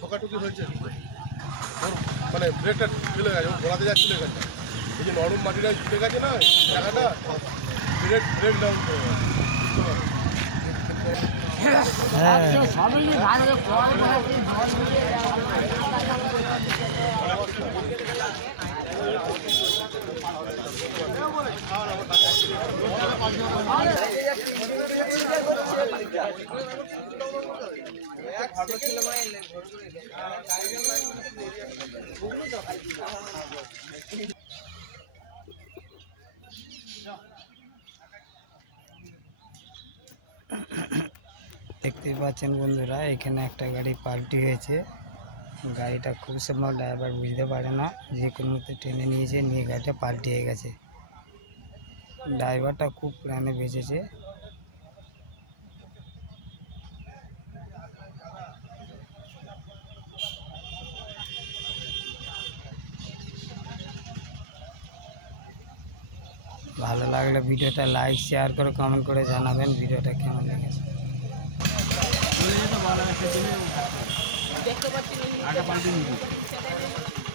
ঠোকাঠুকি হয়েছে, মানে ব্রেকটা চলে গেছে, ঘোরাতে যা চলে গেছে, এই যে নরম মাটিটা চলে গেছে না জায়গাটা, ব্রেক ডাউন করে গেছে। দেখতেই পাচ্ছেন বন্ধুরা, এখানে একটা গাড়ি পাল্টি হয়েছে। গাড়িটা খুব সম্ভব ড্রাইভার বুঝতে পারে না, যে কোনো মতো টেনে নিয়েছে, নিয়ে গাড়িটা পাল্টি হয়ে গেছে। ড্রাইভারটা খুব প্রাণে বেঁচেছে। ভালো লাগলে ভিডিওটা লাইক শেয়ার করে কমেন্ট করে জানাবেন ভিডিওটা কেমন লেগেছে। দেখতে পাচ্ছি